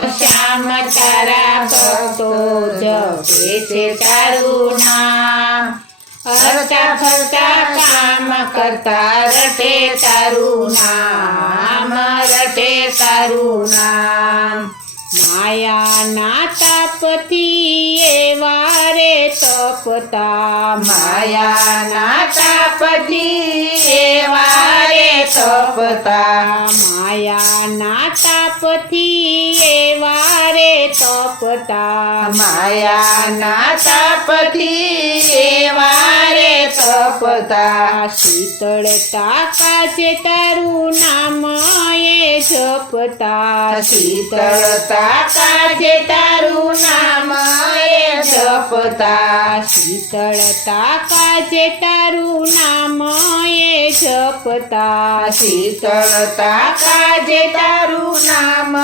શ્યામ તારા ભક્તો જપે છે તારું નામ હરતા ફરતા કામ કરતા રટે તારું નામ રટે તારું નામ માયાના તાપથી એવા રે તપતા માયાના તાપથી એવા રે તપતા માયાના તાપથી એવા રે તપતા માયાના તાપથી એવા રે તપતા શીતળતા કાજે તારું નામ એ જપતા શીતળતા કાજે તારું નામ એ જપતા શીતળતા કાજે તારું નામ એ જપતા શીતળતા કાજે તારું નામ